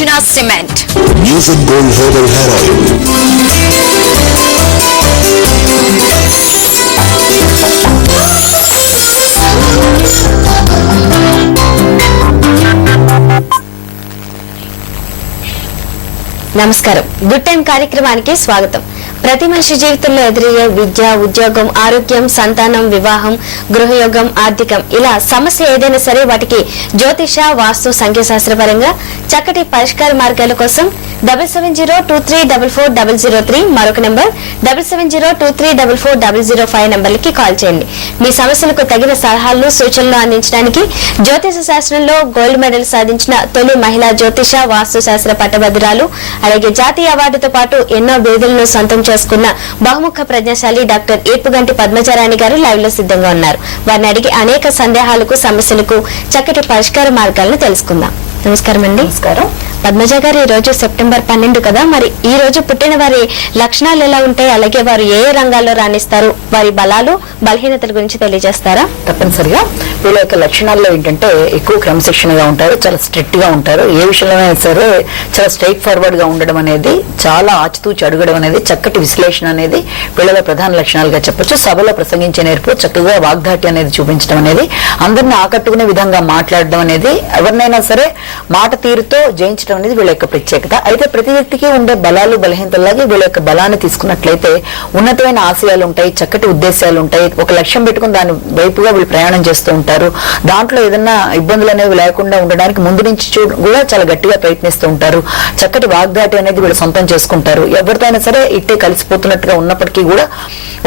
Nagarjuna cement. News and gold herbal hair oil. నమస్కారం. Good time కార్యక్రమానికి స్వాగతం. ప్రతి మనిషి జీవితంలో ఎదురయ్యే విద్య, ఉద్యోగం, ఆరోగ్యం, సంతానం, వివాహం, గృహయోగం, ఆర్థికం ఇలా సమస్య ఏదైనా సరే వాటికి జ్యోతిష, వాస్తు, సంఖ్యాశాస్త్రపరంగా చక్కటి పరిష్కార మార్గాల కోసం 7702344003 మరొక నంబర్ 7702344005 నంబర్లకి కాల్ చేయండి. మీ సమస్యలకు తగిన సలహాలను, సూచనలు అందించడానికి జ్యోతిష శాస్త్రంలో గోల్డ్ మెడల్ సాధించిన తొలి మహిళా జ్యోతిష, వాస్తు శాస్త్ర పట్టభద్రురాలు, అలాగే జాతీయ అవార్డుతో పాటు ఎన్నో బిరుదులను సొంతం చేసుకున్న బహుముఖ ప్రజ్ఞాశాలి డాక్టర్ ఏపుగంటి పద్మజారాణి గారు లైవ్ లో సిద్ధంగా ఉన్నారు. వారిని అడిగి అనేక సందేహాలకు, సమస్యలకు చక్కటి పరిష్కార మార్గాలను తెలుసుకుందాం. నమస్కారం అండి. నమస్కారం. పద్మజ గారు, ఈ రోజు సెప్టెంబర్ 12 కదా, మరి ఈ రోజు పుట్టిన వారి లక్షణాలు ఎలా ఉంటాయి, అలాగే వారు ఏ రంగాల్లో రాణిస్తారు, వారి బలాలు, బలహీనతల గురించి తెలియజేస్తారా? తప్పనిసరిగా. వీళ్ళ యొక్క లక్షణాల్లో ఏంటంటే ఎక్కువ క్రమశిక్షణగా ఉంటారు, చాలా స్ట్రిక్ట్ గా ఉంటారు. ఏ విషయంలో సరే చాలా స్ట్రైట్ ఫార్వర్డ్ గా ఉండడం అనేది, చాలా ఆచితూచి అడగడం అనేది, చక్కటి విశ్లేషణ అనేది వీళ్ళ ప్రధాన లక్షణాలుగా చెప్పొచ్చు. సభలో ప్రసంగించే నేర్పు, చక్కగా వాగ్దాటి అనేది చూపించడం అనేది, అందరిని ఆకట్టుకునే విధంగా మాట్లాడడం అనేది, ఎవరినైనా సరే మాట తీరుతో జయించడం అనేది వీళ్ళ యొక్క ప్రత్యేకత. అయితే ప్రతి వ్యక్తికి ఉండే బలాలు, బలహీనతలాగే వీళ్ళ యొక్క బలాన్ని తీసుకున్నట్లయితే ఉన్నతమైన ఆశయాలు ఉంటాయి, చక్కటి ఉద్దేశాలు ఉంటాయి, ఒక లక్ష్యం పెట్టుకుని దాని వైపుగా వీళ్ళు ప్రయాణం చేస్తూ ఉంటారు. దాంట్లో ఏదైనా ఇబ్బందులు అనేవి లేకుండా ఉండడానికి ముందు నుంచి కూడా చాలా గట్టిగా ప్రయత్నిస్తూ ఉంటారు. చక్కటి వాగ్దాటి అనేది వీళ్ళు సొంతం చేసుకుంటారు. ఎవరితో అయినా సరే ఇట్టే కలిసిపోతున్నట్టుగా ఉన్నప్పటికీ కూడా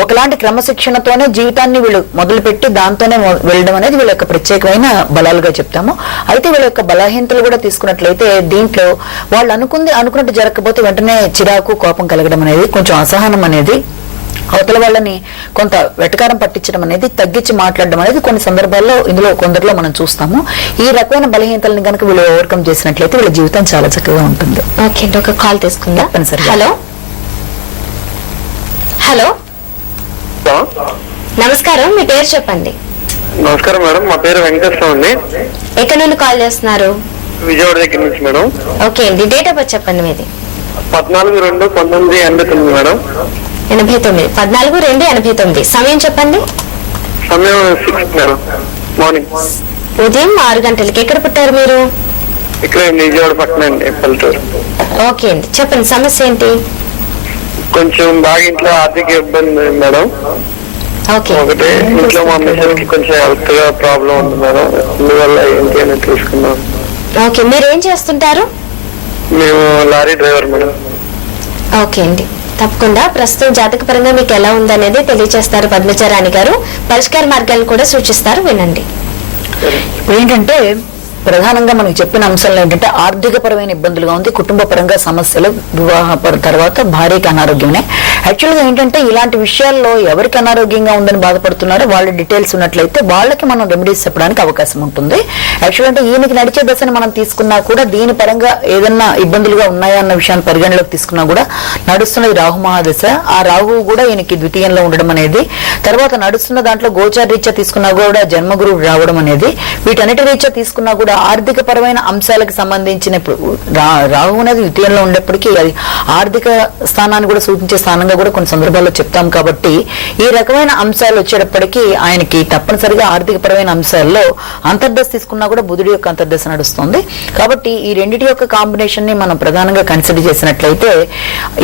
ఒకలాంటి క్రమశిక్షణతోనే జీవితాన్ని వీళ్ళు మొదలుపెట్టి దాంతోనే వెళ్ళడం అనేది వీళ్ళ యొక్క ప్రత్యేకమైన బలాలుగా చెప్తాము. అయితే వీళ్ళ యొక్క బలహీనతలు కూడా తీసుకున్నట్లయితే దీంట్లో వాళ్ళు అనుకున్నట్టు జరగకపోతే వెంటనే చిరాకు, కోపం కలగడం అనేది, కొంచెం అసహనం అనేది, అవతల వాళ్ళని కొంత వెటకారం పట్టించడం అనేది, తగ్గించి మాట్లాడడం అనేది కొన్ని సందర్భాల్లో ఇందులో కొందరిలో మనం చూస్తాము. ఈ రకమైన బలహీనతలను కనుక వీళ్ళు ఓవర్కమ్ చేసినట్లయితే వీళ్ళ జీవితం చాలా చక్కగా ఉంటుంది. ఓకే, ఒక కాల్ తీసుకుందా? తప్పనిసరిగా. హలో హలో నమస్కారం, మీ పేరు చెప్పండి. నమస్కారం మేడం, మా పేరు వెంకటేశ్వరం అండి. ఎక్కడ నుండి కాల్ చేస్తున్నారు? విజయవాడ దగ్గర నుంచి మేడం. ఓకే అండి, డేట్ ఆఫ్ బర్త్ చెప్పండి మీది. 14/2/1989 మేడం. 89. 14/2/89. సమయం చెప్పండి. సమయం 6 మేడం, మార్నింగ్. ఉదయం 6 గంటలకి. ఎక్కడ పుట్టారు మీరు? ఇక్కడ విజయవాడ పక్కన అండి, పల్లెటూరు. ఓకే అండి, చెప్పండి సమస్య ఏంటి? కొంచెం బాగా ఇంట్లో ఆర్థిక ఇబ్బంది మేడం. ఓకే, ఒకటి ఇంట్లో మా మిషన్ కి కొంచెం హెల్త్ గా ప్రాబ్లం ఉంది మేడం. అందువల్ల ఏంటి అని తెలుసుకున్నాం. ఓకే, మీరు ఏం చేస్తుంటారు? మేము లారీ డ్రైవర్ మేడం. ఓకే అండి, తప్పకుండా ప్రస్తుతం జాతక పరంగా మీకు ఎలా ఉందనేది తెలియజేస్తారు పద్మచారాణి గారు. పరిష్కార మార్గాలను కూడా సూచిస్తారు, వినండి. ఏంటంటే ప్రధానంగా మనకి చెప్పిన అంశాలు ఏంటంటే ఆర్థిక పరమైన ఇబ్బందులుగా ఉంది, కుటుంబ పరంగా సమస్యలు, వివాహ తర్వాత భార్యకి అనారోగ్యమే. యాక్చువల్గా ఏంటంటే ఇలాంటి విషయాల్లో ఎవరికి అనారోగ్యంగా ఉందని బాధపడుతున్నారో వాళ్ళ డీటెయిల్స్ ఉన్నట్లయితే వాళ్ళకి మనం రెమెడీస్ చెప్పడానికి అవకాశం ఉంటుంది. యాక్చువల్ అంటే ఈయనకి నడిచే దశని మనం తీసుకున్నా కూడా దీని పరంగా ఏదన్నా ఇబ్బందులుగా ఉన్నాయా అన్న విషయాన్ని పరిగణలోకి తీసుకున్నా కూడా నడుస్తున్నది రాహు మహాదశ. ఆ రాహువు కూడా ఈయనకి ద్వితీయంలో ఉండడం అనేది, తర్వాత నడుస్తున్న దాంట్లో గోచార రీత్యా తీసుకున్నా కూడా జన్మగురువు రావడం అనేది, వీటన్నిటి రీత్యా తీసుకున్నా కూడా ఆర్థిక పరమైన అంశాలకు సంబంధించిన రాహు అనేది ద్వితీయంలో ఉండేప్పటికీ అది ఆర్థిక స్థానాన్ని కూడా సూచించే స్థానంగా కూడా కొన్ని సందర్భాల్లో చెప్తాం. కాబట్టి ఈ రకమైన అంశాలు వచ్చేటప్పటికీ ఆయనకి తప్పనిసరిగా ఆర్థిక పరమైన అంశాల్లో అంతర్దశ తీసుకున్నా కూడా బుధుడి యొక్క అంతర్దశ నడుస్తుంది. కాబట్టి ఈ రెండింటి యొక్క కాంబినేషన్ ని మనం ప్రధానంగా కన్సిడర్ చేసినట్లయితే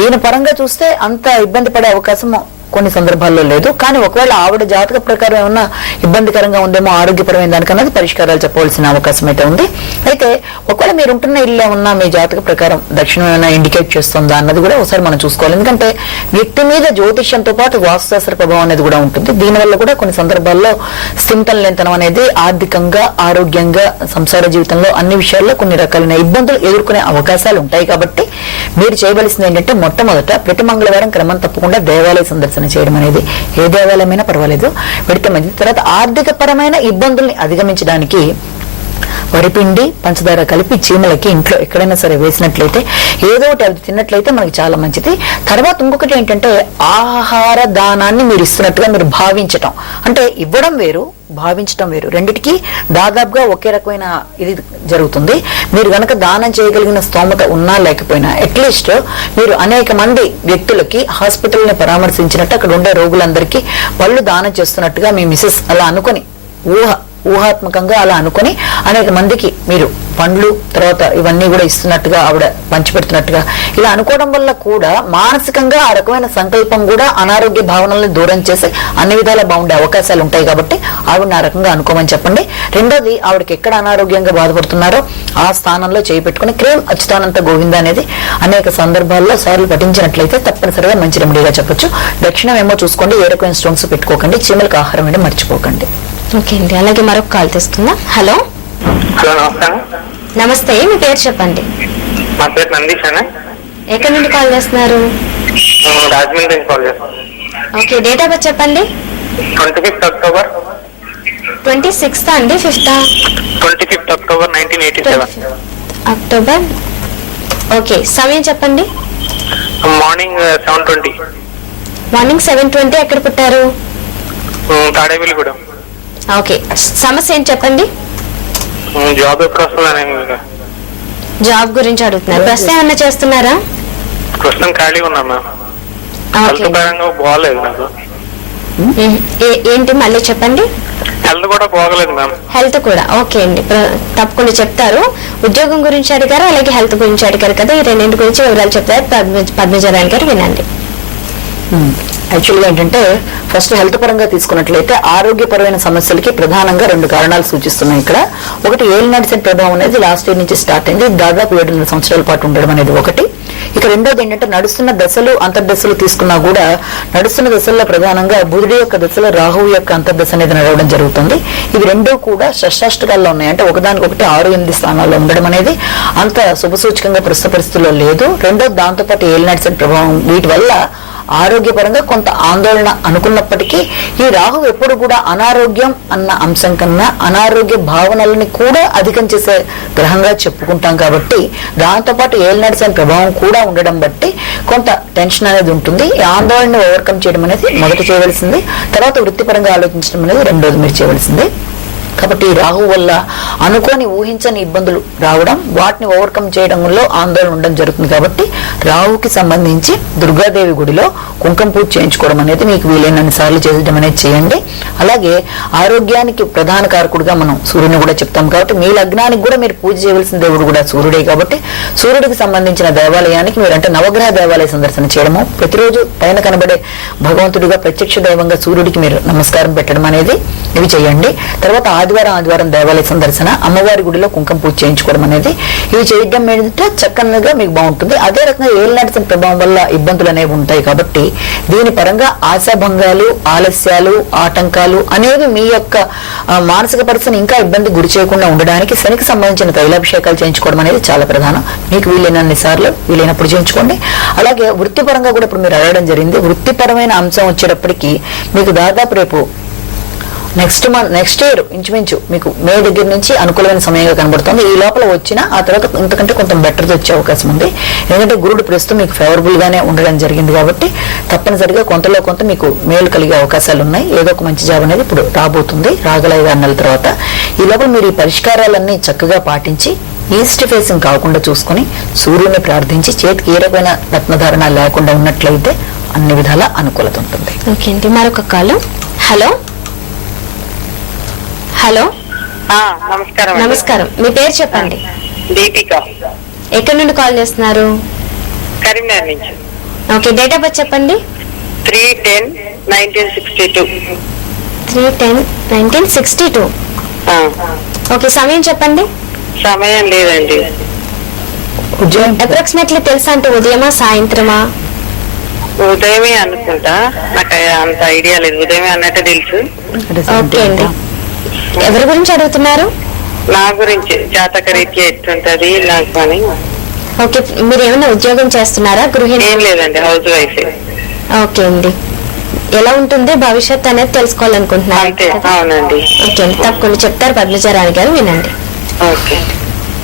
ఈయన పరంగా చూస్తే అంత ఇబ్బంది పడే అవకాశం కొన్ని సందర్భాల్లో లేదు. కానీ ఒకవేళ ఆవిడ జాతక ప్రకారం ఏమన్నా ఇబ్బందికరంగా ఉందేమో ఆరోగ్యపరమైన దానికన్నది పరిష్కారాలు చెప్పవలసిన అవకాశం అయితే ఉంది. అయితే ఒకవేళ మీరు ఉంటున్న ఇల్లు ఏమన్నా మీ జాతక ప్రకారం దక్షిణం ఏమైనా ఇండికేట్ చేస్తుందా అన్నది కూడా ఒకసారి మనం చూసుకోవాలి. ఎందుకంటే వ్యక్తి మీద జ్యోతిష్యంతో పాటు వాస్తుశాస్త్ర ప్రభావం అనేది కూడా ఉంటుంది. దీనివల్ల కూడా కొన్ని సందర్భాల్లో స్థిమితం లేనితనం అనేది ఆర్థికంగా, ఆరోగ్యంగా, సంసార జీవితంలో అన్ని విషయాల్లో కొన్ని రకాలైన ఇబ్బందులు ఎదుర్కొనే అవకాశాలు ఉంటాయి. కాబట్టి మీరు చేయవలసింది ఏంటంటే మొట్టమొదట ప్రతి మంగళవారం క్రమం తప్పకుండా దేవాలయ సందర్శన చేయడం అనేది, ఏ దేవాలయమైనా పర్వాలేదు, పెడితే మంచిది. తర్వాత ఆర్థిక పరమైన ఇబ్బందుల్ని అధిగమించడానికి వరిపిండి పంచదార కలిపి చీమలకి ఇంట్లో ఎక్కడైనా సరే వేసినట్లయితే ఏదో ఒకటి అది తిన్నట్లయితే మనకి చాలా మంచిది. తర్వాత ఇంకొకటి ఏంటంటే ఆహార దానాన్ని మీరు ఇస్తున్నట్టుగా మీరు భావించటం, అంటే ఇవ్వడం వేరు భావించడం వేరు, రెండిటికి దాదాపుగా ఒకే రకమైన ఇది జరుగుతుంది. మీరు గనక దానం చేయగలిగిన స్తోమత ఉన్నా లేకపోయినా అట్లీస్ట్ మీరు అనేక మంది వ్యక్తులకి హాస్పిటల్ని పరామర్శించినట్టు అక్కడ ఉండే రోగులందరికీ పళ్ళు దానం చేస్తున్నట్టుగా మీ మిసెస్ అలా అనుకొని ఊహాత్మకంగా అలా అనుకొని అనేక మందికి మీరు పండ్లు తర్వాత ఇవన్నీ కూడా ఇస్తున్నట్టుగా ఆవిడ పంచిపెడుతున్నట్టుగా ఇలా అనుకోవడం వల్ల కూడా మానసికంగా ఆ రకమైన సంకల్పం కూడా అనారోగ్య భావనల్ని దూరం చేసి అన్ని విధాలా బాగుండే అవకాశాలు ఉంటాయి. కాబట్టి ఆవిడని ఆ రకంగా అనుకోమని చెప్పండి. రెండోది, ఆవిడకి ఎక్కడ అనారోగ్యంగా బాధపడుతున్నారో ఆ స్థానంలో చేపెట్టుకుని క్రీమ్ అచ్యుతానంత గోవింద అనేది అనేక సందర్భాల్లో సార్లు పఠించినట్లయితే తప్పనిసరిగా మంచి రెమెడీగా చెప్పొచ్చు. దక్షిణం ఏమో చూసుకోండి, ఏ రకమైన స్టోన్స్ పెట్టుకోకండి, చీమలకు ఆహారం వేయడం మర్చిపోకండి. ఓకే అండి, అలాగే మరొక కాల్ తీసుకుందాం. హలో నమస్కారం. నమస్తే, మీ పేరు చెప్పండి. మా పేరు నందీష్ అన్న. ఎక్కడి నుండి కాల్ చేస్తున్నారు? రాజమండ్రి నుంచి కాల్ చేస్తాను. ఓకే, డేట్ ఆఫ్ బర్త్ చెప్పండి. 25th October 26th అండి, 5th? 25th October 1987. October. Okay, సమయం చెప్పండి. మార్నింగ్ 7:20. మార్నింగ్ 7:20. ఎక్కడ పుట్టారు? తాడేపల్లిగూడెం. ఓకే, సమస్య ఏంటి చెప్పండి. జాబ్ ఎప్పుడు వస్తుందని జాబ్ గురించి అడుగుతున్నారు. ప్రస్తుతం ఏమన్నా చేస్తున్నారా? ప్రస్తుతం ఖాళీగా ఉన్నా మ్యామ్. హెల్త్ పరంగా బాగలేదు నాకు. ఏంటి మళ్ళీ చెప్పండి. హెల్త్ కూడా బాగలేదు మ్యామ్. హెల్త్ కూడా ఓకే అండి, తప్పకుండా చెప్తారు. ఉద్యోగం గురించి అడిగారు, అలాగే హెల్త్ గురించి అడిగారు కదా, ఈ రెండింటి గురించి వివరాలు చెప్తారు పద్మజరాణి గారు, వినండి. యాక్చువల్గా ఏంటంటే ఫస్ట్ హెల్త్ పరంగా తీసుకున్నట్లయితే ఆరోగ్యపరమైన సమస్యలకి ప్రధానంగా 2 కారణాలు సూచిస్తున్నాయి ఇక్కడ. ఒకటి ఏలినాటి శని ప్రభావం అనేది లాస్ట్ ఇయర్ నుంచి స్టార్ట్ అయింది, దాదాపు 7 సంవత్సరాల పాటు ఉండడం అనేది ఒకటి. ఇక రెండోది ఏంటంటే నడుస్తున్న దశలు అంతర్దశలు తీసుకున్నా కూడా నడుస్తున్న దశల్లో ప్రధానంగా బుధుడి యొక్క దశలో రాహువు యొక్క అంతర్దశ అనేది నడవడం జరుగుతుంది. ఇవి రెండూ కూడా షష్టాష్టకాల్లో ఉన్నాయి, అంటే ఒకదానికొకటి 6-8 స్థానాల్లో ఉండడం అనేది అంత శుభసూచకంగా ప్రస్తుత పరిస్థితుల్లో లేదు. రెండోది దాంతోపాటు ఏలినాటి శని ప్రభావం, వీటి వల్ల ఆరోగ్యపరంగా కొంత ఆందోళన అనుకున్నప్పటికీ ఈ రాహు ఎప్పుడు కూడా అనారోగ్యం అన్న అంశం కన్నా అనారోగ్య భావనలని కూడా అధికం చేసే గ్రహంగా చెప్పుకుంటాం. కాబట్టి దాంతోపాటు ఏలినాటి శని ప్రభావం కూడా ఉండడం బట్టి కొంత టెన్షన్ అనేది ఉంటుంది. ఈ ఆందోళనని ఓవర్కమ్ చేయడం అనేది మొదట చేయవలసింది, తర్వాత వృత్తిపరంగా ఆలోచించడం అనేది రెండోది మీరు చేయవలసింది. కాబట్టి రాహు వల్ల అనుకోని ఊహించని ఇబ్బందులు రావడం, వాటిని ఓవర్కమ్ చేయడంలో ఆందోళన ఉండడం జరుగుతుంది. కాబట్టి రాహుకి సంబంధించి దుర్గాదేవి గుడిలో కుంకుమ పూజ చేయించుకోవడం అనేది మీకు వీలైనన్ని సార్లు చేయడం అనేది చేయండి. అలాగే ఆరోగ్యానికి ప్రధాన కారకుడిగా మనం సూర్యుని కూడా చెప్తాం. కాబట్టి మీ లగ్నానికి కూడా మీరు పూజ చేయవలసిన దేవుడు కూడా సూర్యుడే. కాబట్టి సూర్యుడికి సంబంధించిన దేవాలయానికి మీరు అంటే నవగ్రహ దేవాలయ సందర్శన చేయడము, ప్రతిరోజు పైన కనబడే భగవంతుడిగా ప్రత్యక్ష దైవంగా సూర్యుడికి మీరు నమస్కారం పెట్టడం అనేది ఇవి చేయండి. తర్వాత ఆదివారం దేవాలయ సందర్శన, అమ్మవారి గుడిలో కుంకుమ పూజ చేయించుకోవడం అనేది ఇవి చేయడం మీద చక్కనగా మీకు బాగుంటుంది. అదే రకంగా ఏలినాటి శని ప్రభావం వల్ల ఇబ్బందులు అనేవి ఉంటాయి. కాబట్టి దీని పరంగా ఆశాభంగాలు, ఆలస్యాలు, ఆటంకాలు అనేవి మీ యొక్క మానసిక పరిస్థితిని ఇంకా ఇబ్బంది గురి చేయకుండా ఉండడానికి శనికి సంబంధించిన తైలాభిషేకాలు చేయించుకోవడం అనేది చాలా ప్రధానం. మీకు వీలైనన్ని సార్లు వీలైనప్పుడు చేయించుకోండి. అలాగే వృత్తిపరంగా కూడా ఇప్పుడు మీరు అడగడం జరిగింది. వృత్తిపరమైన అంశం వచ్చేటప్పటికి మీకు దాదాపు రేపు నెక్స్ట్ ఇయర్ ఇంచుమించు మీకు మే దగ్గర నుంచి అనుకూలమైన సమయంగా కనబడుతుంది. ఈ లోపల వచ్చినా ఆ తర్వాత ఇంతకంటే కొంత బెటర్గా వచ్చే అవకాశం ఉంది. ఎందుకంటే గురుడు ప్రస్తుతం మీకు ఫేవరబుల్ గానే ఉండడం జరిగింది. కాబట్టి తప్పనిసరిగా కొంతలో కొంత మీకు మేలు కలిగే అవకాశాలు ఉన్నాయి. ఏదో ఒక మంచి జాబ్ అనేది ఇప్పుడు రాబోతుంది రాగల 5 నెలల తర్వాత. ఈ లోపల మీరు ఈ పరిష్కారాలన్నీ చక్కగా పాటించి ఈస్ట్ ఫేసింగ్ కాకుండా చూసుకుని సూర్యుని ప్రార్థించి చేతికి ఏ రకమైన రత్నధారణ లేకుండా ఉన్నట్లయితే అన్ని విధాల అనుకూలత ఉంటుంది. ఓకే అండి, మరొక కాల్. హలో హలో నమస్కారం. నమస్కారం, మీ పేరు చెప్పండి. దీపిక. ఎక్కడి నుండి కాల్ చేస్తున్నారు? కరీంనగర్ నుంచి. ఓకే, డేట్ ఆఫ్ బర్త్ చెప్పండి. 3/10/1962. 3/10/1962. ఓకే, సమయం చెప్పండి. సమయం లేదండి. ఉద్యోగం అప్రాక్సిమేట్లీ తెలుసా, అంటే ఉదయమా సాయంత్రమా? ఉదయమే అనుకుంటా, నాకు అంత ఐడియా లేదు. ఉదయమే అన్నట్టు తెలుసు. ఓకే అండి, ఎవరి గురించి అడుగుతున్నారు? నా గురించి జాతక రీత్యా ఎట్టుంటది నాకు అని. ఓకే, మీరు ఏమైనా ఉద్యోగం చేస్తున్నారా? గృహిణి? ఏం లేదండి, హౌస్ వైఫ్. ఓకే అండి, ఎలా ఉంటుంది భవిష్యత్ అనేది తెలుసుకోవాలనుకుంటున్నారు? అంతే. అవునండి. ఓకే అండి, తప్పకుండా చెప్తారు పద్మజరాణి గారు, వినండి. ఓకే.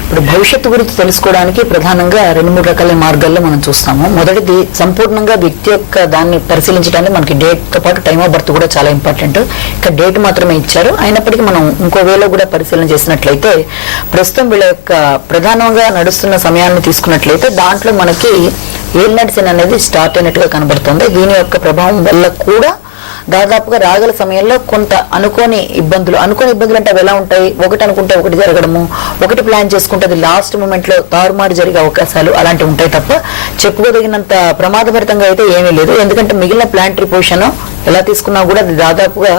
ఇప్పుడు భవిష్యత్తు గురించి తెలుసుకోవడానికి ప్రధానంగా 2-3 రకాల మార్గాల్లో మనం చూస్తాము. మొదటిది సంపూర్ణంగా వ్యక్తి యొక్క దాన్ని పరిశీలించడానికి మనకి డేట్ తో పాటు టైమ్ ఆఫ్ బర్త్ కూడా చాలా ఇంపార్టెంట్. ఇక డేట్ మాత్రమే ఇచ్చారు, అయినప్పటికీ మనం ఇంకో వేలో కూడా పరిశీలన చేసినట్లయితే ప్రస్తుతం వీళ్ళ యొక్క ప్రధానంగా నడుస్తున్న సమయాన్ని తీసుకున్నట్లయితే దాంట్లో మనకి ఏలినాటి అనేది స్టార్ట్ అయినట్టుగా కనబడుతుంది. దీని యొక్క ప్రభావం వల్ల కూడా దాదాపుగా రాగల సమయంలో కొంత అనుకోని ఇబ్బందులు అంటే అవి ఎలా ఉంటాయి, ఒకటి అనుకుంటే ఒకటి జరగడము, ఒకటి ప్లాన్ చేసుకుంటే అది లాస్ట్ మూమెంట్ లో తారుమారు జరిగే అవకాశాలు అలాంటివి ఉంటాయి తప్ప చెప్పుకోదగినంత ప్రమాదభరితంగా అయితే ఏమీ లేదు. ఎందుకంటే మిగిలిన ప్లానటరీ పొజిషన్ ఎలా తీసుకున్నా కూడా అది దాదాపుగా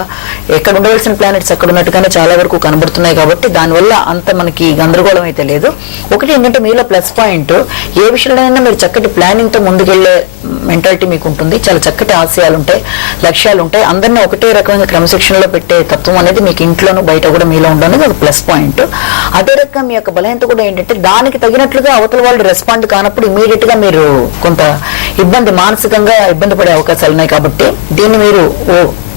ఎక్కడ ఉండవలసిన ప్లానెట్స్ అక్కడ ఉన్నట్టుగానే చాలా వరకు కనబడుతున్నాయి కాబట్టి దానివల్ల అంత మనకి గందరగోళం అయితే లేదు. ఒకటి ఏంటంటే మీలో ప్లస్ పాయింట్, ఏ విషయంలోనైనా మీరు చక్కటి ప్లానింగ్ తో ముందుకెళ్లే మెంటాలిటీ మీకు ఉంటుంది. చాలా చక్కటి ఆశయాలు ఉంటాయి, లక్ష్యాలు ఉంటాయి. అందరినీ ఒకటే రకమైన క్రమశిక్షణలో పెట్టే తత్వం అనేది మీకు ఇంట్లోనూ బయట కూడా మీలో ఉండడం ఒక ప్లస్ పాయింట్. అదే రకంగా మీ యొక్క బలహీనత కూడా ఏంటంటే దానికి తగినట్లుగా అవతల వాళ్ళు రెస్పాండ్ కానప్పుడు ఇమీడియట్ గా మీరు కొంత మానసికంగా ఇబ్బంది పడే అవకాశాలు ఉన్నాయి. కాబట్టి దీన్ని మీరు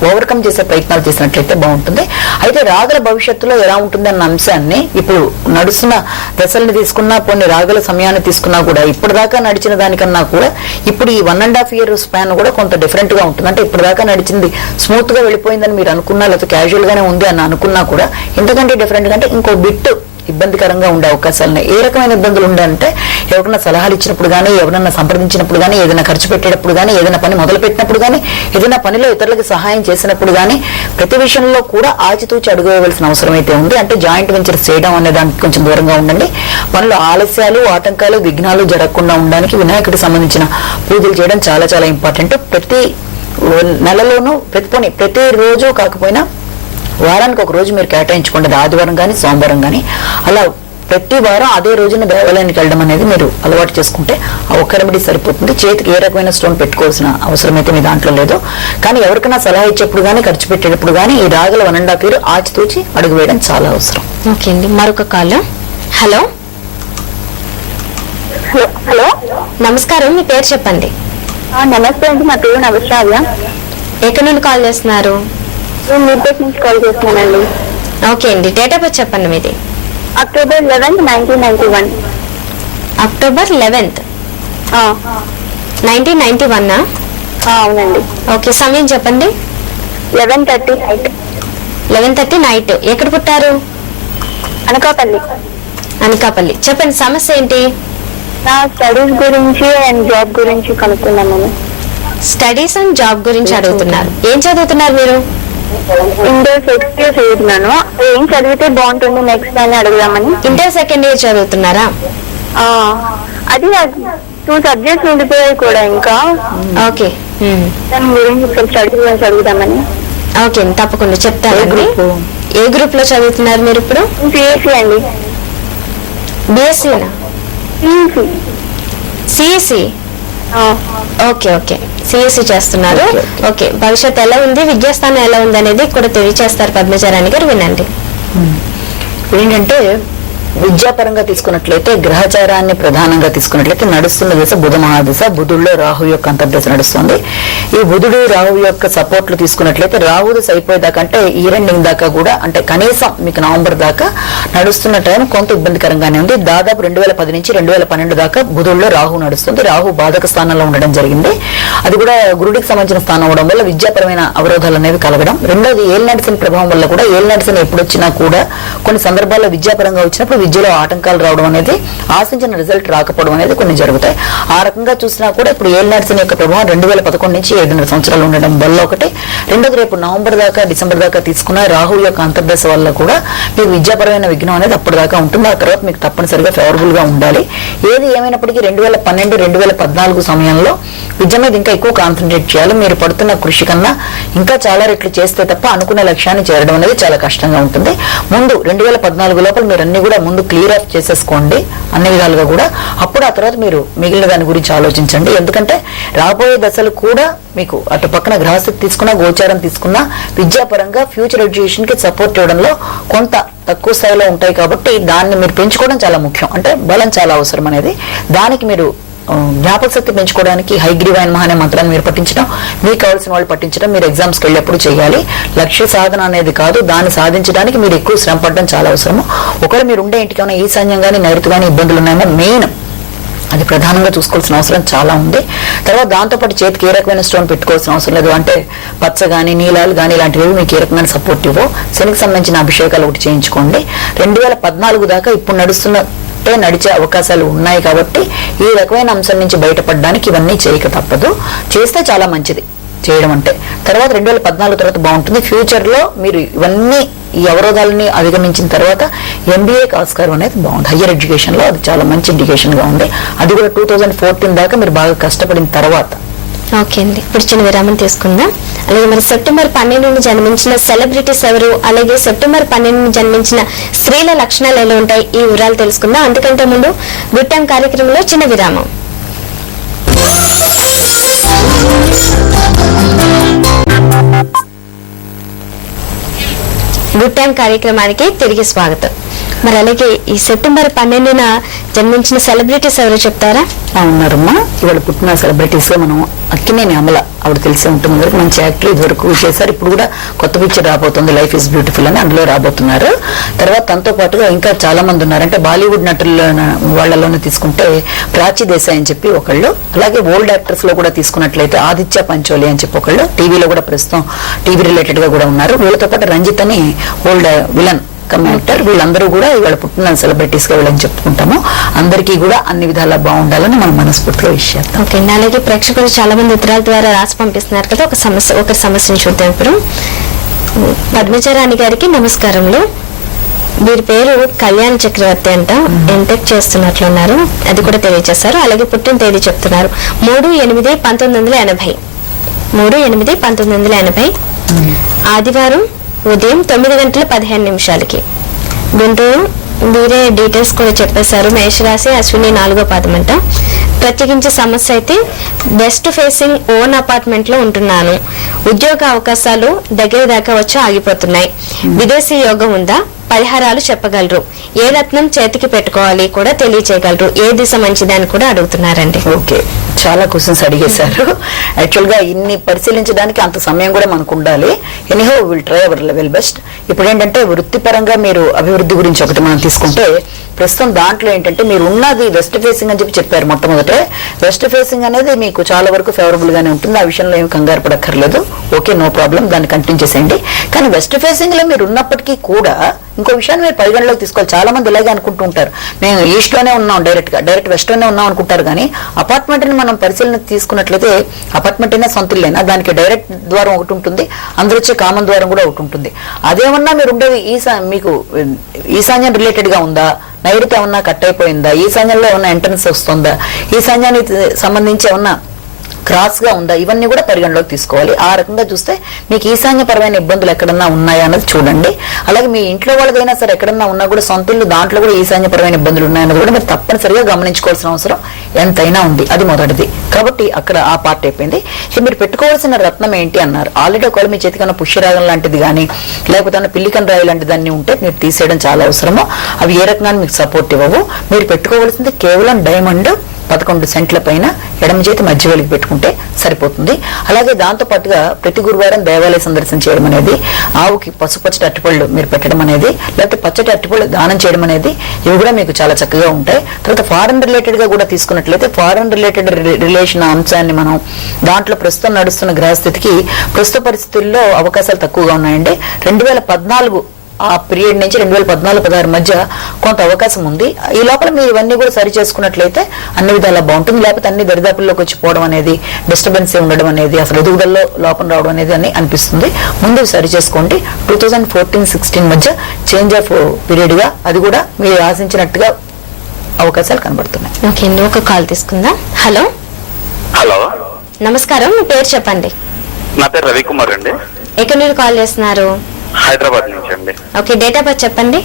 ఓవర్కమ్ చేసే ప్రయత్నాలు చేసినట్లయితే బాగుంటుంది. అయితే రాగల భవిష్యత్తులో ఎలా ఉంటుంది అన్న అంశాన్ని ఇప్పుడు నడుస్తున్న దశల్ని తీసుకున్నా, కొన్ని రాగల సమయాన్ని తీసుకున్నా కూడా ఇప్పటిదాకా నడిచిన దానికన్నా కూడా ఇప్పుడు ఈ 1.5 year స్పాన్ కూడా కొంత డిఫరెంట్ గా ఉంటుంది. అంటే ఇప్పటిదాకా నడిచింది స్మూత్ గా వెళ్ళిపోయిందని మీరు అనుకున్నా, లేకపోతే క్యాజువల్ గానే ఉంది అని అనుకున్నా కూడా ఇంతకంటే డిఫరెంట్ గా అంటే ఇంకో బిట్ ఇబ్బందికరంగా ఉండే అవకాశాలు ఉన్నాయి. ఏ రకమైన ఇబ్బందులు ఉండాలంటే ఎవరైనా సలహాలు ఇచ్చినప్పుడు కానీ, ఎవరైనా సంప్రదించినప్పుడు కానీ, ఏదైనా ఖర్చు పెట్టేటప్పుడు కానీ, ఏదైనా పని మొదలు పెట్టినప్పుడు కానీ, ఏదైనా పనిలో ఇతరులకు సహాయం చేసినప్పుడు కానీ ప్రతి విషయంలో కూడా ఆచితూచి అడుగు వేయవలసిన అవసరం అయితే ఉంది. అంటే జాయింట్ వెంచర్స్ చేయడం అనే దానికి కొంచెం దూరంగా ఉండండి. పనులు ఆలస్యాలు, ఆటంకాలు, విఘ్నాలు జరగకుండా ఉండడానికి వినాయకుడికి సంబంధించిన పూజలు చేయడం చాలా చాలా ఇంపార్టెంట్. ప్రతి నెలలోనూ ప్రతి రోజు కాకపోయినా వారానికి ఒక రోజు మీరు కేటాయించుకోండి. ఆదివారం కానీ, సోమవారం కానీ అలా ప్రతి వారం అదే రోజున దేవాలయానికి వెళ్ళడం అనేది మీరు అలవాటు చేసుకుంటే ఆ ఒక్క రెమెడీ సరిపోతుంది. చేతికి ఏ రకమైన స్టోన్ పెట్టుకోవాల్సిన అవసరం అయితే మీ దాంట్లో లేదు. కానీ ఎవరికైనా సలహా ఇచ్చేప్పుడు కానీ, ఖర్చు పెట్టేటప్పుడు కానీ ఈ రాగల 1.5 year ఆచితూచి అడుగు వేయడం చాలా అవసరం. ఓకే అండి, మరొక కాల్. హలో హలో, నమస్కారం, మీ పేరు చెప్పండి. నమస్తే అండి, మా పేరు నవశ్రావ్య. ఎక్కడి నుండి కాల్ చేస్తున్నారు? నేను మీపేట్ నుంచి కాల్ చేస్తున్నానండి. ఓకే అండి, డేట్ ఆఫ్ బర్త్ చెప్పండి మీది. October 11th, 1991. October 11th, 1991. అవునండి. ఓకే, సమయం చెప్పండి. 11:30 నైట్. 11:30 నైట్. ఎక్కడ పుట్టారు? అనకాపల్లి. అనకాపల్లి. చెప్పండి, సమస్య ఏంటి? నా స్టడీస్ గురించి అండ్ జాబ్ గురించి కనుక్కున్నాను. స్టడీస్ అండ్ జాబ్ గురించి అడుగుతున్నారు. ఏం చదువుతున్నారు మీరు? ఇంటర్ సెకండ్ ఇయర్ చదువుతున్నాను. ఏం చదివితే బాగుంటుంది నెక్స్ట్ అని అడుగుదామని. ఇంటర్ సెకండ్ ఇయర్ చదువుతున్నారా? అది 2 subjects ఉండిపోయాయి కూడా ఇంకా. ఓకే, దాని గురించి స్టడీ గురించి అడుగుదామని. ఓకే, తప్పకుండా చెప్తానండి. ఏ గ్రూప్ లో చదువుతున్నారు మీరు ఇప్పుడు? సిఎస్సి అండి. బిఎస్సీనా? సిఎస్సి. ఓకే ఓకే, సిఎస్సి చేస్తున్నారు. ఓకే, భవిష్యత్ ఎలా ఉంది, విద్యాస్థానం ఎలా ఉంది అనేది కూడా తెలియజేస్తారు పద్మజారాణి గారు, వినండి. ఏంటంటే విద్యాపరంగా తీసుకున్నట్లయితే గ్రహచారాన్ని ప్రధానంగా తీసుకున్నట్లయితే నడుస్తున్న దశ బుధ మహాదశ. బుధుల్లో రాహు యొక్క అంతర్దశ నడుస్తుంది. ఈ బుధుడు రాహు యొక్క సపోర్ట్లు తీసుకున్నట్లయితే రాహు దశ అయిపోయేదాకా అంటే ఈ రెండింగ్ దాకా కూడా అంటే కనీసం మీకు నవంబర్ దాకా నడుస్తున్న టైం కొంత ఇబ్బందికరంగానే ఉంది. దాదాపు 2010 నుంచి 2012 దాకా బుధుల్లో రాహు నడుస్తుంది. రాహు బాధక స్థానంలో ఉండడం జరిగింది. అది కూడా గురుడికి సంబంధించిన స్థానం అవడం వల్ల విద్యాపరమైన అవరోధాలు అనేవి కలగడం. రెండోది ఏలినాటి శని ప్రభావం వల్ల కూడా ఏలినాటి శని ఎప్పుడు వచ్చినా కూడా కొన్ని సందర్భాల్లో విద్యాపరంగా వచ్చినప్పుడు విద్యలో ఆటంకాలు రావడం అనేది, ఆశించిన రిజల్ట్ రాకపోవడం అనేది కొన్ని జరుగుతాయి. ఆ రకంగా చూసినా కూడా ఇప్పుడు ఏలినాటి శని యొక్క ప్రభావం 2011 నుంచి 7.5 సంవత్సరాలు ఉండడం వల్ల ఒకటి. రెండోది రేపు నవంబర్ దాకా డిసెంబర్ దాకా తీసుకున్న రాహు యొక్క అంతర్దశ వల్ల కూడా మీకు విద్యాపరమైన విఘ్నం అనేది అప్పటిదాకా ఉంటుంది. ఆ తర్వాత మీకు తప్పనిసరిగా ఫేవరబుల్ గా ఉండాలి. ఏది ఏమైనప్పటికీ 2012, 2014 సమయంలో విద్య మీద ఇంకా ఎక్కువ కాన్సన్ట్రేట్ చేయాలి. మీరు పడుతున్న కృషి కన్నా ఇంకా చాలా రెట్లు చేస్తే తప్ప అనుకున్న లక్ష్యాన్ని చేరడం అనేది చాలా కష్టంగా ఉంటుంది. ముందు 2014 లోపల మీరు అన్ని కూడా ముందు క్లియర్ అప్ చేసేసుకోండి అన్ని విధాలుగా కూడా. అప్పుడు ఆ తర్వాత మీరు మిగిలిన దాని గురించి ఆలోచించండి. ఎందుకంటే రాబోయే దశలు కూడా మీకు అటు పక్కన గ్రహస్థితి తీసుకున్నా, గోచారం తీసుకున్నా విద్యాపరంగా ఫ్యూచర్ ఎడ్యుకేషన్ కి సపోర్ట్ ఇవ్వడంలో కొంత తక్కువ స్థాయిలో ఉంటాయి. కాబట్టి దాన్ని మీరు పెంచుకోవడం చాలా ముఖ్యం. అంటే బలం చాలా అవసరం అనేది. దానికి మీరు జ్ఞాపక శక్తి పెంచుకోవడానికి హైగ్రీవాయన్ మహా అనే మంత్రాన్ని మీరు పఠించడం, మీకు కావాల్సిన వాళ్ళు పఠించడం మీరు ఎగ్జామ్స్కి వెళ్ళేప్పుడు చేయాలి. లక్ష్య సాధన అనేది కాదు, దాన్ని సాధించడానికి మీరు ఎక్కువ శ్రమ పడడం చాలా అవసరము. ఒకవేళ మీరు ఉండే ఇంటికి ఏమైనా ఈశాన్యం కానీ నైరుతి కానీ ఇబ్బందులు ఉన్నాయేమో మెయిన్ అది ప్రధానంగా చూసుకోవాల్సిన అవసరం చాలా ఉంది. తర్వాత దాంతోపాటు చేతికి ఏ రకమైన స్టోన్ పెట్టుకోవాల్సిన అవసరం లేదు. అంటే పచ్చ కానీ నీలాలు కానీ ఇలాంటివి మీకు ఏ రకమైన సపోర్ట్ ఇవ్వో. శనికి సంబంధించిన అభిషేకాలు ఒకటి చేయించుకోండి. 2014 దాకా ఇప్పుడు నడిచే అవకాశాలు ఉన్నాయి కాబట్టి ఈ రకమైన అంశం నుంచి బయటపడడానికి ఇవన్నీ చేయక తప్పదు. చేస్తే చాలా మంచిది చేయడం అంటే. తర్వాత 2014 తర్వాత బాగుంటుంది. ఫ్యూచర్ లో మీరు ఇవన్నీ ఈ అవరోధాలని అధిగమించిన తర్వాత MBAకి ఆస్కారం అనేది బాగుంది. హయ్యర్ ఎడ్యుకేషన్ లో అది చాలా మంచి ఇండికేషన్ గా ఉంది. అది కూడా 2014 దాకా మీరు బాగా కష్టపడిన తర్వాత. ఓకే అండి, ఇప్పుడు చిన్న విరామం తీసుకుందాం. అలాగే మరి సెప్టెంబర్ 12 జన్మించిన సెలబ్రిటీస్ ఎవరు, అలాగే సెప్టెంబర్ 12 జన్మించిన స్త్రీల లక్షణాలు ఎలా ఉంటాయి, ఈ వివరాలు తెలుసుకుందాం. అందుకంటే ముందు గుడ్ టైం కార్యక్రమంలో చిన్న విరామం. గుడ్ టైం కార్యక్రమానికి తిరిగి స్వాగతం. మరి అలాగే ఈ సెప్టెంబర్ 12 జన్మించిన సెలబ్రిటీస్ ఎవరో చెప్తారా? ఉన్నారమ్మా, ఇవాళ పుట్టిన సెలబ్రిటీస్ మనం అక్కినేని అమల, ఆవిడ తెలిసే ఉంటుంది. మంచి యాక్టర్, ఇది వరకు చేశారు. ఇప్పుడు కూడా కొత్త పిక్చర్ రాబోతుంది లైఫ్ ఇస్ బ్యూటిఫుల్ అని, అందులో రాబోతున్నారు. తర్వాత తనతో పాటుగా ఇంకా చాలా మంది ఉన్నారు. అంటే బాలీవుడ్ నటుల వాళ్ళలోనే తీసుకుంటే ప్రాచీ దేశాయ్ అని చెప్పి ఒకళ్ళు, అలాగే ఓల్డ్ యాక్టర్స్ లో కూడా తీసుకున్నట్లయితే ఆదిత్య పంచోలి అని చెప్పి ఒకళ్ళు, టీవీలో కూడా ప్రస్తుతం టీవీ రిలేటెడ్ గా కూడా ఉన్నారు. వీళ్ళతో పాటు రంజిత్ అని ఓల్డ్ విలన్ కమాండర్, వీళ్ళందరూ కూడా ఇవాళ పుట్టిన సెలబ్రిటీస్ గా వీళ్ళని చెప్పుకుంటాము. అందరికీ కూడా అన్ని విధాలా బాగుండాలని మనం మనస్ఫూర్తిగా విషయం. ఓకే, అలాగే ప్రేక్షకులు చాలా మంది ఉత్తరాల ద్వారా రాసి పంపిస్తున్నారు కదా, ఒక సమస్యను చూద్దాం. ఇప్పుడు పద్మజరాణి గారికి నమస్కారములు. వీరి పేరు కళ్యాణ్ చక్రవర్తి అంట, ఎంటెక్ చేస్తున్నట్లున్నారు, అది కూడా తెలియజేశారు. అలాగే పుట్టిన తేదీ చెప్తున్నారు 3/8/1980. 3/8/1980 ఆదివారం ఉదయం 9:15 గుంటూరు. వీరే డీటెయిల్స్ కూడా చెప్పేశారు. మేషరాశి, అశ్విని 4వ పాదం అంట. ప్రత్యేకించే సమస్య అయితే వెస్ట్ ఫేసింగ్ ఓన్ అపార్ట్మెంట్ లో ఉంటున్నాను. ఉద్యోగ అవకాశాలు దగ్గర దాకా వచ్చి ఆగిపోతున్నాయి. విదేశీ యోగం ఉందా? పరిహారాలు చెప్పగలరు. ఏ రత్నం చేతికి పెట్టుకోవాలి కూడా తెలియచేయగలరు. ఏ దిశ మంచిదని కూడా అడుగుతున్నారండి. ఓకే, చాలా క్వశ్చన్స్ అడిగేశారు. యాక్చువల్ గా ఇన్ని పరిశీలించడానికి అంత సమయం కూడా మనకు ఉండాలి. Anyhow will try our level best. ఇప్పుడు ఏంటంటే వృత్తిపరంగా మీరు అభివృద్ధి గురించి ఒకటి మనం తీసుకుంటే, ప్రస్తుతం దాంట్లో ఏంటంటే మీరు ఉన్నది వెస్ట్ ఫేసింగ్ అని చెప్పారు. మొట్టమొదటే వెస్ట్ ఫేసింగ్ అనేది మీకు చాలా వరకు ఫేవరబుల్ గానే ఉంటుంది. ఆ విషయంలో ఏమి కంగారు పడక్కర్లేదు. ఓకే, నో ప్రాబ్లం, దాన్ని కంటిన్యూ చేసేయండి. కానీ వెస్ట్ ఫేసింగ్ లో మీరు ఉన్నప్పటికీ కూడా ఇంకో విషయాన్ని మీరు పరిగణలోకి తీసుకోవాలి. చాలా మంది ఇలాగే అనుకుంటూ ఉంటారు, మేము ఈస్ట్ లోనే ఉన్నాం, డైరెక్ట్ వెస్ట్ లోనే ఉన్నాం అనుకుంటారు. కానీ అపార్ట్మెంట్ ని మనం పరిశీలన తీసుకున్నట్లయితే అపార్ట్మెంట్ అయినా సొంత ఇల్లేనా, దానికి డైరెక్ట్ ద్వారం ఒకటి ఉంటుంది, అందరూ వచ్చే కామన్ ద్వారం కూడా ఒకటి ఉంటుంది. అదేమన్నా మీరు ఉండేది మీకు ఈశాన్యం రిలేటెడ్ గా ఉందా, నైరుతి ఏమన్నా కట్ అయిపోయిందా, ఈశాన్యంలో ఏమన్నా ఎంట్రన్స్ వస్తుందా, ఈశాన్యానికి సంబంధించి ఏమన్నా క్రాస్ గా ఉందా, ఇవన్నీ కూడా పరిగణలోకి తీసుకోవాలి. ఆ రకంగా చూస్తే మీకు ఈశాన్యపరమైన ఇబ్బందులు ఎక్కడన్నా ఉన్నాయా అన్నది చూడండి. అలాగే మీ ఇంట్లో వాళ్ళదైనా సరే ఎక్కడన్నా ఉన్నా కూడా సొంత ఇల్లు దాంట్లో కూడా ఈశాన్యపరమైన ఇబ్బందులు ఉన్నాయన్నది కూడా మీరు తప్పనిసరిగా గమనించుకోవాల్సిన అవసరం ఎంతైనా ఉంది. అది మొదటిది. కాబట్టి అక్కడ ఆ పార్ట్ అయిపోయింది. మీరు పెట్టుకోవాల్సిన రత్నం ఏంటి అన్నారు. ఆల్రెడీ ఒకవేళ మీ చేతికన్నా పుష్యరాగం లాంటిది కానీ లేకపోతే పిల్లికన్ రాయి లాంటి దాన్ని ఉంటే మీరు తీసేయడం చాలా అవసరము. అవి ఏ రకంగా మీకు సపోర్ట్ ఇవ్వవు. మీరు పెట్టుకోవాల్సింది కేవలం డైమండ్ 11 సెంట్ల పైన ఎడమ చేతి మధ్య వేలికి పెట్టుకుంటే సరిపోతుంది. అలాగే దాంతో పాటుగా ప్రతి గురువారం దేవాలయ సందర్శన చేయడం అనేది, ఆవుకి పసుపచ్చటి అరటిపళ్ళు మీరు పెట్టడం అనేది, లేకపోతే పచ్చటి అరటిపళ్ళు దానం చేయడం అనేది, ఇవి కూడా మీకు చాలా చక్కగా ఉంటాయి. తర్వాత ఫారెన్ రిలేటెడ్ గా కూడా తీసుకున్నట్లయితే ఫారెన్ రిలేటెడ్ రిలేషన్ అంశాన్ని మనం దాంట్లో ప్రస్తుతం నడుస్తున్న గ్రహస్థితికి ప్రస్తుత పరిస్థితుల్లో అవకాశాలు తక్కువగా ఉన్నాయండి. 2014 ఆ పీరియడ్ నుంచి 2014-16 మధ్య కొంత అవకాశం ఉంది. ఈ లోపల మీరు ఇవన్నీ కూడా సరి చేసుకున్నట్లయితే అన్ని విధాలా బాగుంటుంది. లేకపోతే అన్ని దరిదాపుల్లోకి వచ్చి పోవడం అనేది, డిస్టర్బెన్స్ ఉండడం అనేది, అసలు ఎదుగుదలలో లోపం రావడం అనేది అని అనిపిస్తుంది. ముందు సరి చేసుకోండి. 2014-16 మధ్య చేంజ్ ఆఫ్ పీరియడ్ గా అది కూడా మీరు ఆశించినట్టుగా అవకాశాలు కనబడుతున్నాయి. ఓకే అండి, ఒక కాల్ తీసుకుందాం. హలో హలో, నమస్కారం, మీ పేరు చెప్పండి. నా పేరు రవికుమార్ అండి. ఎక్కడి నుండి కాల్ చేస్తున్నారు? హైదరాబాద్ నుంచి అండి. ఓకే, డేట్ ఆఫ్ బర్త్ చెప్పండి.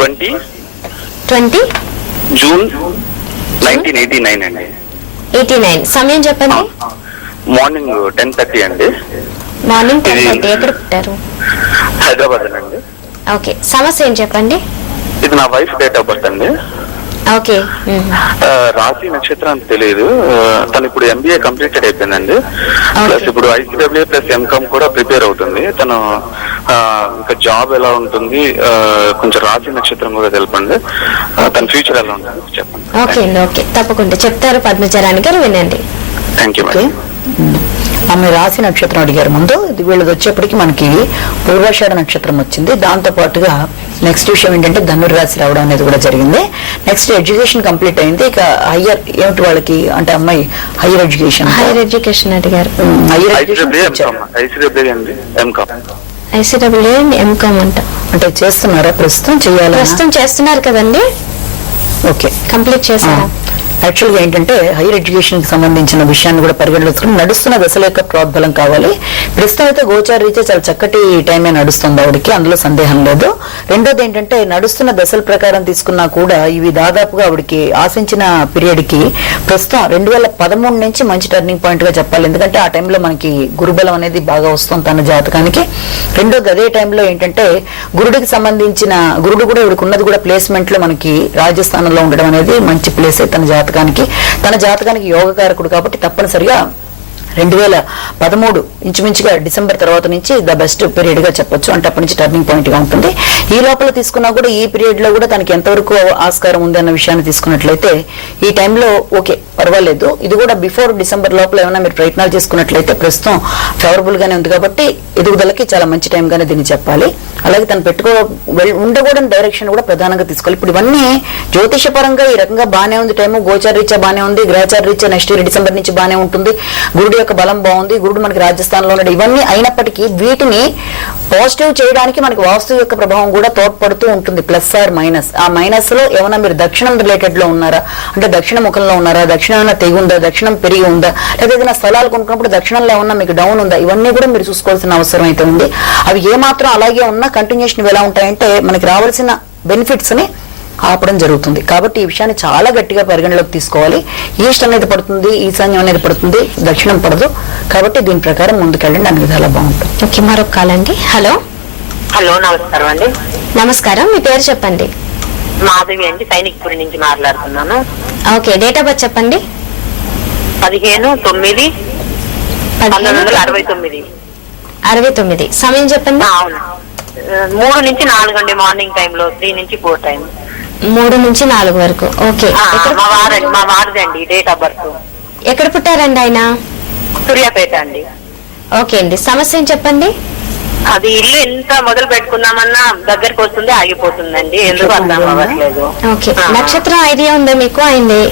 20 జూన్ 1989 అండి. 89. సమయం చెప్పండి. మార్నింగ్ 10:30 అండి. మార్నింగ్ 10:30. ఎక్కడ పుట్టారు? హైదరాబాద్ అండి. ఓకే, సమస్య ఏం చెప్పండి. ఇది నా వైఫ్ డేట్ ఆఫ్ బర్త్ అండి. ఓకే. రాశి నక్షత్రం అని తెలియదు. తను ఇప్పుడు MBA కంప్లీటెడ్ అయిపోయిందండి. ప్లస్ ఇప్పుడు ICAA ప్లస్ MCOM కూడా ప్రిపేర్ అవుతుంది. తను ఇంకా జాబ్ ఎలా ఉంటుంది, కొంచెం రాశి నక్షత్రం కూడా తెలపండి. తన ఫ్యూచర్ ఎలా ఉంటుంది చెప్పండి. ఓకే అండి, ఓకే, తప్పకుండా చెప్తారు పద్మజరాణి గారు, వినండి. Thank you. ఆమె రాశి నక్షత్రం అడిగారు ముందు. ఇది వీళ్ళది వచ్చేప్పటికి మనకి పూర్వాషాఢ నక్షత్రం వచ్చింది. దాంతో పాటుగా నెక్స్ట్ విషయం ఏంటంటే ధనుర్రాశి రావడం అనేది కూడా జరిగింది. నెక్స్ట్ ఎడ్యుకేషన్ కంప్లీట్ అయింది. ఇక హయ్యర్ ఏమిటి వాళ్ళకి అంటే అమ్మాయి హైయర్ ఎడ్యుకేషన్ అడిగారు. హైయర్ ICAA MCOM అంట. అంటే చేస్తున్నారా ప్రస్తుతం? ప్రస్తుతం చేస్తున్నారు కదండి. ఓకే, కంప్లీట్ చేశారా? యాక్చువల్గా ఏంటంటే హైయర్ ఎడ్యుకేషన్ కి సంబంధించిన విషయాన్ని కూడా పరిగణలోకి నడుస్తున్న దశల యొక్క ప్రోద్బలం కావాలి. ప్రస్తుతం అయితే గోచార రీత్యా చాలా చక్కటి టైమే నడుస్తుంది ఆవిడకి, అందులో సందేహం లేదు. రెండోది ఏంటంటే నడుస్తున్న దశల ప్రకారం తీసుకున్నా కూడా ఇవి దాదాపుగా ఆవిడకి ఆశించిన పీరియడ్ కి ప్రస్తుతం 2013 నుంచి మంచి టర్నింగ్ పాయింట్ గా చెప్పాలి. ఎందుకంటే ఆ టైంలో మనకి గురుబలం అనేది బాగా వస్తుంది తన జాతకానికి. రెండోది అదే టైంలో ఏంటంటే గురుడికి సంబంధించిన గురుడు కూడా ఇవిడికి ఉన్నది కూడా ప్లేస్మెంట్ లో మనకి రాజస్థానంలో ఉండడం అనేది మంచి ప్లేస్ తన జాతకానికి యోగకారకుడు కాబట్టి తప్పనిసరిగా 2013 ఇంచుమించుగా డిసెంబర్ తర్వాత నుంచి ద బెస్ట్ పీరియడ్ గా చెప్పొచ్చు. అంటే అప్పటి నుంచి టర్నింగ్ పాయింట్ గా ఉంటుంది. ఈ లోపల తీసుకున్నా కూడా ఈ పీరియడ్ లో కూడా తనకి ఎంతవరకు ఆస్కారం ఉంది అన్న విషయాన్ని తీసుకున్నట్లయితే ఈ టైంలో ఓకే పర్వాలేదు. ఇది కూడా బిఫోర్ డిసెంబర్ లోపల ఏమైనా మీరు ప్రయత్నాలు చేసుకున్నట్లయితే ప్రస్తుతం ఫేవరబుల్ గానే ఉంది కాబట్టి ఎదుగుదలకి చాలా మంచి టైం గానే దీన్ని చెప్పాలి. అలాగే తను ఉండకూడని డైరెక్షన్ కూడా ప్రధానంగా తీసుకోవాలి. ఇప్పుడు ఇవన్నీ జ్యోతిష పరంగా ఈ రకంగా బానే ఉంది, టైము గోచార రీత్యా బానే ఉంది, గ్రహచార రీత్యా నెక్స్ట్ ఇయర్ డిసెంబర్ నుంచి బానే ఉంటుంది, గురుడు యొక్క బలం బాగుంది, గురుడు మనకి రాజస్థాన్లో ఉన్నాడు. ఇవన్నీ అయినప్పటికీ వీటిని పాజిటివ్ చేయడానికి మనకి వాస్తు యొక్క ప్రభావం కూడా తోడ్పడుతూ ఉంటుంది, ప్లస్ ఆర్ మైనస్. ఆ మైనస్ లో ఏమైనా మీరు దక్షిణం రిలేటెడ్ లో ఉన్నారా అంటే దక్షిణ ముఖంలో ఉన్నారా, దక్షిణం ఏమైనా తెగి ఉందా, దక్షిణం పెరిగి ఉందా, లేదా ఏదైనా స్థలాలు కొనుక్కున్నప్పుడు దక్షిణంలో ఏమన్నా మీకు డౌన్ ఉందా, ఇవన్నీ కూడా మీరు చూసుకోవాల్సిన అవసరం అయితే ఉంది. అవి ఏమాత్రం అలాగే ఉన్నా కంటిన్యూషన్ ఎలా ఉంటాయంటే మనకి రావాల్సిన బెనిఫిట్స్ ని ఆపడం జరుగుతుంది. కాబట్టి ఈ విషయాన్ని చాలా గట్టిగా పరిగణలోకి తీసుకోవాలి. ఈస్ట్ అనేది పడుతుంది, ఈశాన్యం అనేది పడుతుంది, దక్షిణం పడదు. కాబట్టి దీని ప్రకారం ముందుకెళ్ళండి, అన్ని విధాలా బాగుంటుంది. ఓకే, మరొక కాల్ అండి. హలో. నమస్కారం అండి. నమస్కారం, మీ పేరు చెప్పండి. మాధవి అండి, సైనిక్పురి నుంచి మాట్లాడుతున్నాను. ఓకే, డేట్ ఆఫ్ బర్త్ చెప్పండి. 15/9/1969. 69. సమయం చెప్పండి. అవును, 3 నుంచి 4 అండి. మార్నింగ్ టైమ్ లో 3 నుంచి 4 టైం. 3 నుంచి 4 వరకు. ఓకే, మా వారిదండి డేట్ ఆఫ్ బర్త్. ఎక్కడ పుట్టారండి ఆయన? సూర్యాపేట అండి. ఓకే అండి, సమస్య చెప్పండి. అది ఇల్లు ఎంత మొదలు పెట్టుకుందామన్నా దగ్గరికి వస్తుంది, ఆగిపోతుందండి. ఎందుకు అర్థం అవ్వట్లేదు. ఓకే, నక్షత్రం ఐడియా ఉందా మీకు? అయింది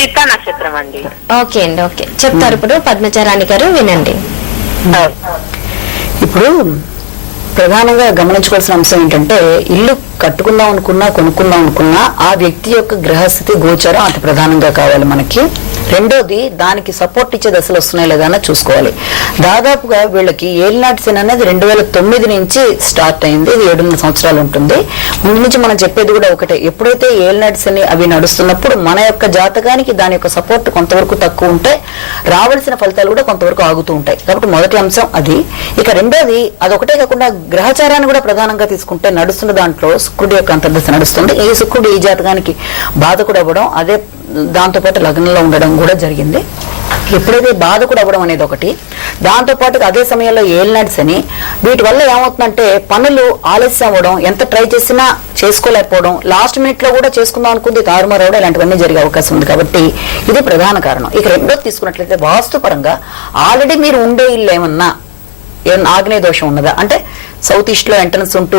చిత్తా నక్షత్రం అండి. ఓకే అండి, ఓకే చెప్తారు ఇప్పుడు పద్మచారాణి గారు, వినండి. ఇప్పుడు ప్రధానంగా గమనించుకోవాల్సిన అంశం ఏంటంటే ఇల్లు కట్టుకుందాం అనుకున్నా కొనుక్కుందాం అనుకున్నా ఆ వ్యక్తి యొక్క గ్రహస్థితి గోచారం అతి ప్రధానంగా కావాలి మనకి. రెండోది దానికి సపోర్ట్ ఇచ్చే దశలు వస్తున్నాయి లేదా అన్న చూసుకోవాలి. దాదాపుగా వీళ్ళకి ఏలినాటి శని అనేది 2009 నుంచి స్టార్ట్ అయింది. ఇది 7 సంవత్సరాలు ఉంటుంది. ముందు నుంచి మనం చెప్పేది కూడా ఒకటే, ఎప్పుడైతే ఏలినాటి శని అవి నడుస్తున్నప్పుడు మన యొక్క జాతకానికి దాని యొక్క సపోర్ట్ కొంతవరకు తక్కువ ఉంటే రావాల్సిన ఫలితాలు కూడా కొంతవరకు ఆగుతూ ఉంటాయి. కాబట్టి మొదటి అంశం అది. ఇక రెండోది అదొకటే కాకుండా గ్రహచారాన్ని కూడా ప్రధానంగా తీసుకుంటే నడుస్తున్న దాంట్లో శుక్రుడి యొక్క అంతర్దశ నడుస్తుంది. ఈ శుక్రుడు ఈ జాతకానికి బాధకుడు అవ్వడం, అదే దాంతోపాటు లగ్నంలో ఉండడం కూడా జరిగింది. ఎప్పుడైతే బాధకుడు అవ్వడం అనేది ఒకటి, దాంతోపాటు అదే సమయంలో ఏలినాటి శని, వీటి వల్ల ఏమవుతుందంటే పనులు ఆలస్యం అవ్వడం, ఎంత ట్రై చేసినా చేసుకోలేకపోవడం, లాస్ట్ మినిట్ లో కూడా చేసుకుందాం అనుకుంది తారుమారు అవడం, ఇలాంటివన్నీ జరిగే అవకాశం ఉంది. కాబట్టి ఇది ప్రధాన కారణం. ఇక రెండోది తీసుకున్నట్లయితే వాస్తు పరంగా ఆల్రెడీ మీరు ఉండే ఇల్లు ఏమన్నా ఆగ్నేయ దోషం ఉన్నదా అంటే సౌత్ ఈస్ట్ లో ఎంట్రన్స్ ఉంటూ